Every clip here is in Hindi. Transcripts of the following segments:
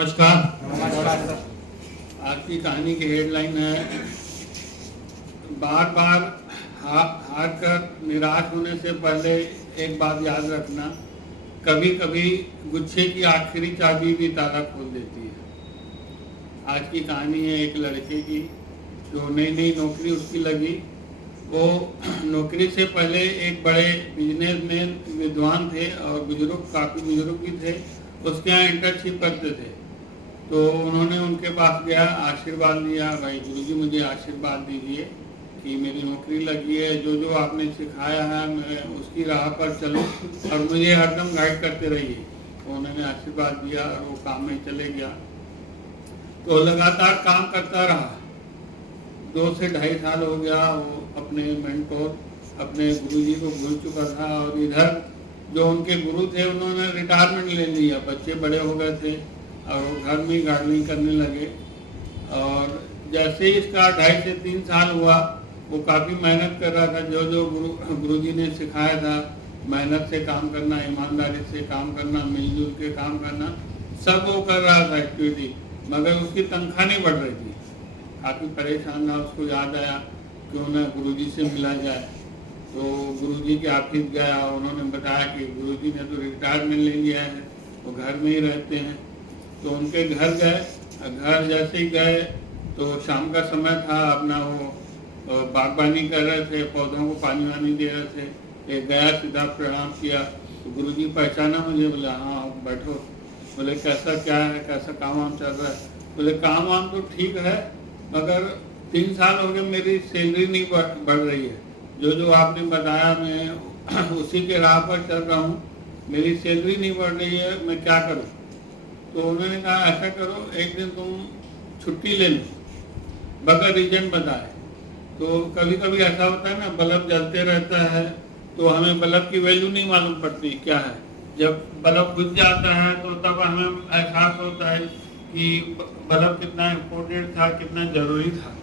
नमस्कार। नमस्कार सर। आज की कहानी की हेडलाइन है, बार बार हार कर निराश होने से पहले एक बात याद रखना, कभी कभी गुच्छे की आखिरी चाबी भी ताला खोल देती है। आज की कहानी है एक लड़के की जो नई नई नौकरी उसकी लगी। वो नौकरी से पहले एक बड़े बिजनेसमैन विद्वान थे और काफ़ी बुजुर्ग भी थे, उसके यहाँ इंटर्नशिप करते थे। तो उन्होंने उनके पास गया, आशीर्वाद लिया, भाई गुरुजी मुझे आशीर्वाद दीजिए कि मेरी नौकरी लगी है, जो जो आपने सिखाया है मैं उसकी राह पर चलूं और मुझे हरदम गाइड करते रहिए। तो उन्होंने आशीर्वाद दिया और वो काम में चले गया। तो लगातार काम करता रहा, 2 से ढाई साल हो गया। वो अपने मेंटोर अपने गुरुजी को भूल चुका था और इधर जो उनके गुरु थे उन्होंने रिटायरमेंट ले लिया, बच्चे बड़े हो गए थे और वो घर में गार्डनिंग करने लगे। और जैसे ही इसका 2.5 से 3 साल हुआ, वो काफ़ी मेहनत कर रहा था। जो जो गुरुजी ने सिखाया था, मेहनत से काम करना, ईमानदारी से काम करना, मिलजुल के काम करना, सब वो कर रहा था एक्टिविटी, मगर उसकी तनख्वाह नहीं बढ़ रही थी। काफ़ी परेशान था। उसको याद आया क्यों ना गुरुजी से मिला जाए। तो गुरुजी के ऑफिस गया, उन्होंने बताया कि गुरुजी ने तो रिटायरमेंट ले लिया है, वो घर में ही रहते हैं। तो उनके घर गए। घर जैसे ही गए तो शाम का समय था, अपना वो बागबानी कर रहे थे, पौधों को पानी वानी दे रहे थे। एक गया, सीधा प्रणाम किया। तो गुरुजी पहचाना मुझे, बोला हाँ बैठो। बोले कैसा क्या है, कैसा काम वाम चल रहा है? बोले काम वाम तो ठीक है, मगर 3 साल हो गए मेरी सैलरी नहीं बढ़ रही है। जो जो आपने बताया मैं उसी के राह पर चल रहा हूँ, मेरी सैलरी नहीं बढ़ रही है, मैं क्या करूँ? तो उन्होंने कहा ऐसा करो, एक दिन तुम छुट्टी ले लो बगैर रीजन बताए। तो कभी कभी ऐसा होता है ना, बल्ब जलते रहता है तो हमें बल्ब की वैल्यू नहीं मालूम पड़ती क्या है। जब बल्ब बुझ जाता है तो तब हमें एहसास होता है कि बल्ब कितना इम्पोर्टेंट था, कितना ज़रूरी था।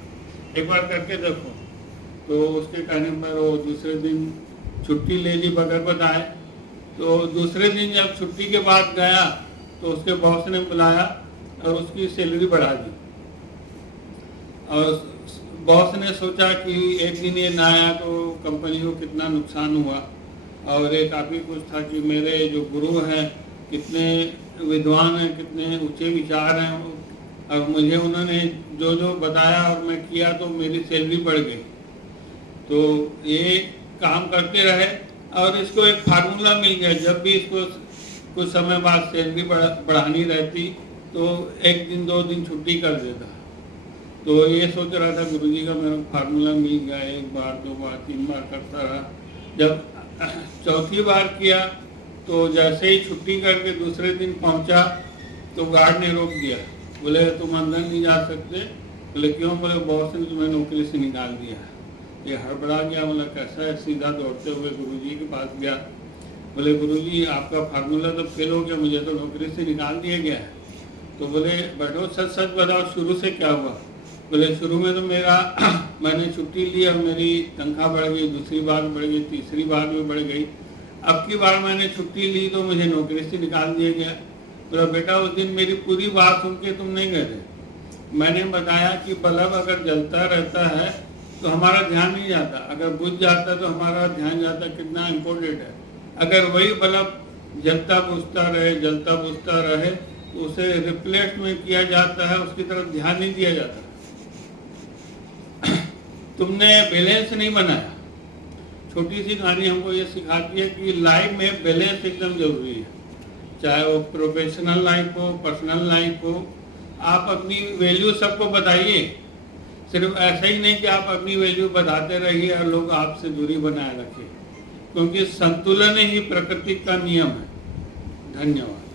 एक बार करके देखो। तो उसके कहने पर वो दूसरे दिन छुट्टी ले ली बगैर बताए। तो दूसरे दिन जब छुट्टी के बाद गया तो उसके बॉस ने बुलाया और उसकी सैलरी बढ़ा दी। और बॉस ने सोचा कि एक दिन ये ना आया तो कंपनी को कितना नुकसान हुआ। और ये काफ़ी कुछ था कि मेरे जो गुरु हैं कितने विद्वान हैं, कितने ऊंचे विचार हैं, और मुझे उन्होंने जो जो बताया और मैं किया तो मेरी सैलरी बढ़ गई। तो ये काम करते रहे और इसको एक फार्मूला मिल गया। जब भी इसको कुछ समय बाद सैलरी बढ़ानी रहती तो 1 दिन 2 दिन छुट्टी कर देता। तो ये सोच रहा था गुरुजी का मेरा फार्मूला मिल गया, 1 बार 2 बार 3 बार करता रहा। जब चौथी बार किया तो जैसे ही छुट्टी करके दूसरे दिन पहुंचा तो गार्ड ने रोक दिया। बोले तुम अंदर नहीं जा सकते। बोले क्यों? बोले बॉस ने तुम्हें नौकरी से निकाल दिया। ये हड़बड़ा गया, बोला कैसा है? सीधा दौड़ते हुए गुरुजी के पास गया। बोले गुरुजी आपका फार्मूला तो फेल हो गया, मुझे तो नौकरी से निकाल दिया गया है। तो बोले बैठो, सच सच बताओ शुरू से क्या हुआ? बोले शुरू में तो मैंने छुट्टी ली और मेरी तनख्वाह बढ़ गई, दूसरी बार बढ़ गई, तीसरी बार भी बढ़ गई। अब की बार मैंने छुट्टी ली तो मुझे नौकरी से निकाल दिया गया। बोला बेटा उस दिन मेरी पूरी बात सुन के तुम नहीं गए थे। मैंने बताया कि बल्ब अगर जलता रहता है तो हमारा ध्यान नहीं जाता, अगर बुझ जाता तो हमारा ध्यान जाता, कितना इम्पोर्टेंट है। अगर वही बल्ब जलता बुझता रहे तो उसे रिप्लेस में किया जाता है, उसकी तरफ ध्यान नहीं दिया जाता। तुमने बैलेंस नहीं बनाया। छोटी सी कहानी हमको ये सिखाती है कि लाइफ में बैलेंस एकदम जरूरी है, चाहे वो प्रोफेशनल लाइफ हो, पर्सनल लाइफ हो। आप अपनी वैल्यू सबको बताइए, सिर्फ ऐसा ही नहीं कि आप अपनी वैल्यू बताते रहिए और लोग आपसे दूरी बनाए रखें, क्योंकि संतुलन ही प्रकृति का नियम है। धन्यवाद।